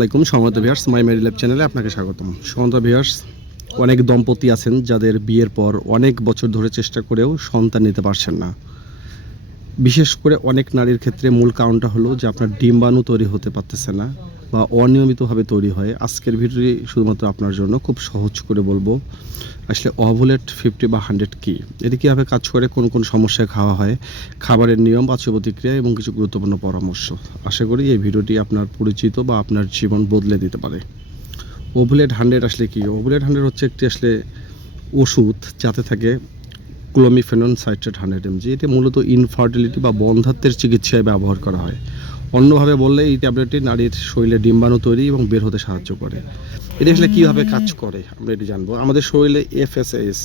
আলাইকুম সমন্ত ভিয়ার্স মাই Mary lab চ্যানেলে আপনাকে স্বাগতম। সমন্ত ভিয়ার্স অনেক দম্পতি আছেন যাদের বিয়ের পর অনেক বছর ধরে চেষ্টা করেও সন্তান নিতে পারছেন না। বিশেষ করে অনেক নারীর ক্ষেত্রে মূল কারণটা হলো যে আপনার ডিম্বাণু তৈরি হতে পারতেছে না। বা অনিয়মিতভাবে তৈরি হয়, আজকের ভিডিওটি শুধুমাত্র আপনার জন্য। খুব সহজ করে বলব, আসলে অভুলেট ফিফটি বা হান্ড্রেড কী? এটি কীভাবে কাজ করে, কোন কোন সমস্যায় খাওয়া হয়, খাবারের নিয়ম পার্শ্ব প্রতিক্রিয়া এবং কিছু গুরুত্বপূর্ণ পরামর্শ। আশা করি এই ভিডিওটি আপনার পরিচিত বা আপনার জীবন বদলে দিতে পারে। ওভুলেট হান্ড্রেড আসলে কি? ওভুলেট হান্ড্রেড হচ্ছে একটি আসলে ওষুধ, যাতে থাকে ক্লোমিফেনন সাইট্রেট হান্ড্রেড এমজি এটি মূলত ইনফার্টিলিটি বা বন্ধাত্বের চিকিৎসায় ব্যবহার করা হয়। অন্যভাবে বললে এই ট্যাবলেটটি নারীর শরীরে ডিম্বাণু তৈরি এবং বের হতে সাহায্য করে। এটি আসলে কীভাবে কাজ করে, আমরা এটি জানব। আমাদের শরীরে এফএসএস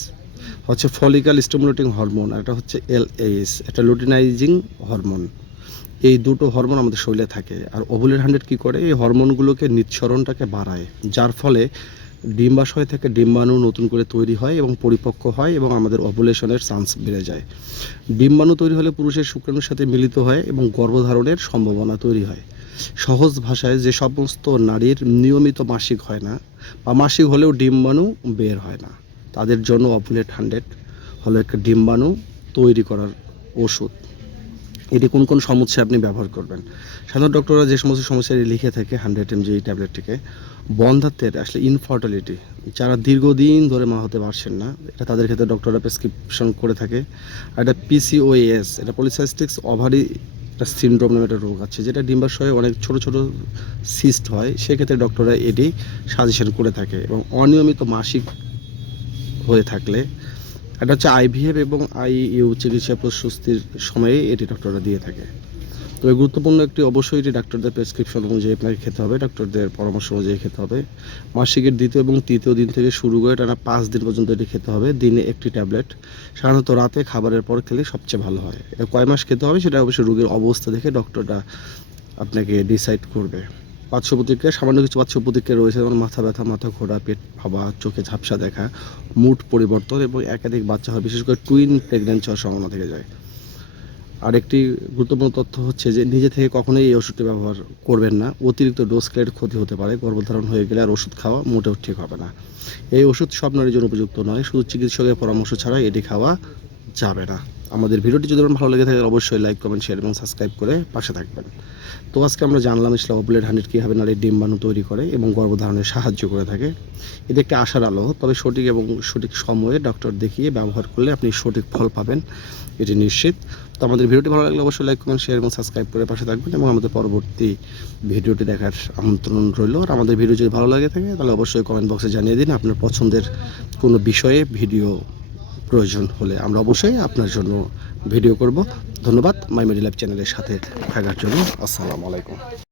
হচ্ছে ফলিক্যাল স্টিমুলেটিং হরমোন আর এটা হচ্ছে এলএস এটা লুটিনাইজিং হরমোন এই দুটো হরমোন আমাদের শরীরে থাকে। আর ওভুলেট হান্ড্রেড কী করে? এই হরমোনগুলোকে নিঃসরণটাকে বাড়ায়, যার ফলে ডিম্বাশয় থেকে ডিম্বাণু নতুন করে তৈরি হয় এবং পরিপক্ক হয় এবং আমাদের ওভুলেশনের চান্স বেড়ে যায়। ডিম্বাণু তৈরি হলে পুরুষের শুক্রাণুর সাথে মিলিত হয় এবং গর্ভধারণের সম্ভাবনা তৈরি হয়। সহজ ভাষায় যে সমস্ত নারীর নিয়মিত মাসিক হয় না বা মাসিক হলেও ডিম্বাণু বের হয় না, তাদের জন্য অপুলেট হান্ড্রেড হলো একটা ডিম্বাণু তৈরি করার ওষুধ। এটি কোন কোন সমস্যায় আপনি ব্যবহার করবেন? সাধারণ ডক্টররা যে সমস্ত সমস্যায় লিখে থাকে হান্ড্রেড এম জি এই ট্যাবলেটটিকে বন্ধাত্বের আসলে ইনফার্টিলিটি যারা দীর্ঘদিন ধরে মা হতে পারছেন না, এটা তাদের ক্ষেত্রে ডক্টররা প্রেসক্রিপশন করে থাকে। আর এটা পিসিওএস এটা পলিসাইস্টিক্স ওভারি একটা সিন্ড্রোম নামে একটা রোগ আছে, যেটা ডিম্বাশয়ে অনেক ছোট ছোট সিস্ট হয়, সেক্ষেত্রে ডক্টররা এটি সাজেশন করে থাকে এবং অনিয়মিত মাসিক হয়ে থাকলে এটা হচ্ছে আইভিএফ এবং আইইউ চিকিৎসা প্রস্তুতির সময়ে এটি ডক্টররা দিয়ে থাকে। তবে গুরুত্বপূর্ণ একটি অবশ্যই এটি ডাক্তারদের প্রেসক্রিপশন অনুযায়ী আপনাকে খেতে হবে, ডাক্তারদের পরামর্শ অনুযায়ী খেতে হবে। মাসিকের দ্বিতীয় এবং তৃতীয় দিন থেকে শুরু করে টানা পাঁচ দিন পর্যন্ত এটি খেতে হবে, দিনে একটি ট্যাবলেট। সাধারণত রাতে খাবারের পর খেলে সবচেয়ে ভালো হয়। কয় মাস খেতে হবে সেটা অবশ্যই রোগীর অবস্থা দেখে ডক্টররা আপনাকে ডিসাইড করবে। পার্শ্ব প্রতিক্রিয়া সামান্য কিছু পার্শ্ব প্রতিক্রিয়া রয়েছে, যেমন মাথা ব্যথা, মাথা ঘোরা, পেট ভাবা, চোখে ঝাপসা দেখা, মুড পরিবর্তন এবং একাধিক বাচ্চা হয়, বিশেষ করে টুইন প্রেগনেন্সি হওয়ার সম্ভাবনা থেকে যায়। আরেকটি গুরুত্বপূর্ণ তথ্য হচ্ছে যে, নিজে থেকে কখনোই এই ওষুধটি ব্যবহার করবেন না। অতিরিক্ত ডোজ খেলে ক্ষতি হতে পারে, গর্ভধারণ হয়ে গেলে আর ওষুধ খাওয়া মোটেও ঠিক হবে না। এই ওষুধ সব নারীর জন্য উপযুক্ত নয়, শুধু চিকিৎসকের পরামর্শ ছাড়া এটি খাওয়া যাবে না। আমাদের ভিডিওটি যদি ভালো লেগে থাকে, অবশ্যই লাইক কমেন্ট শেয়ার এবং সাবস্ক্রাইব করে পাশে থাকবেন। তো আজকে আমরা জানলাম ইসলাম অবুলেট হান্ড্রেড কীভাবে নারীর ডিম্বাণু তৈরি করে এবং গর্ভধারণে সাহায্য করে থাকে। এটি একটি আশার আলো, তবে সঠিক এবং সঠিক সময়ে ডক্টর দেখিয়ে ব্যবহার করলে আপনি সঠিক ফল পাবেন, এটি নিশ্চিত। তো আমাদের ভিডিওটি ভালো লাগলে অবশ্যই লাইক কমেন্ট শেয়ার এবং সাবস্ক্রাইব করে পাশে থাকবেন এবং আমাদের পরবর্তী ভিডিওটি দেখার আমন্ত্রণ রইল। আর আমাদের ভিডিও যদি ভালো লাগে থাকে, তাহলে অবশ্যই কমেন্ট বক্সে জানিয়ে দিন আপনার পছন্দের কোনো বিষয়ে ভিডিও প্রয়োজন হলে আমরা অবশ্যই আপনার জন্য ভিডিও করব। ধন্যবাদ মাই মেডি চ্যানেলের সাথে থাকার জন্য। আসসালামু আলাইকুম।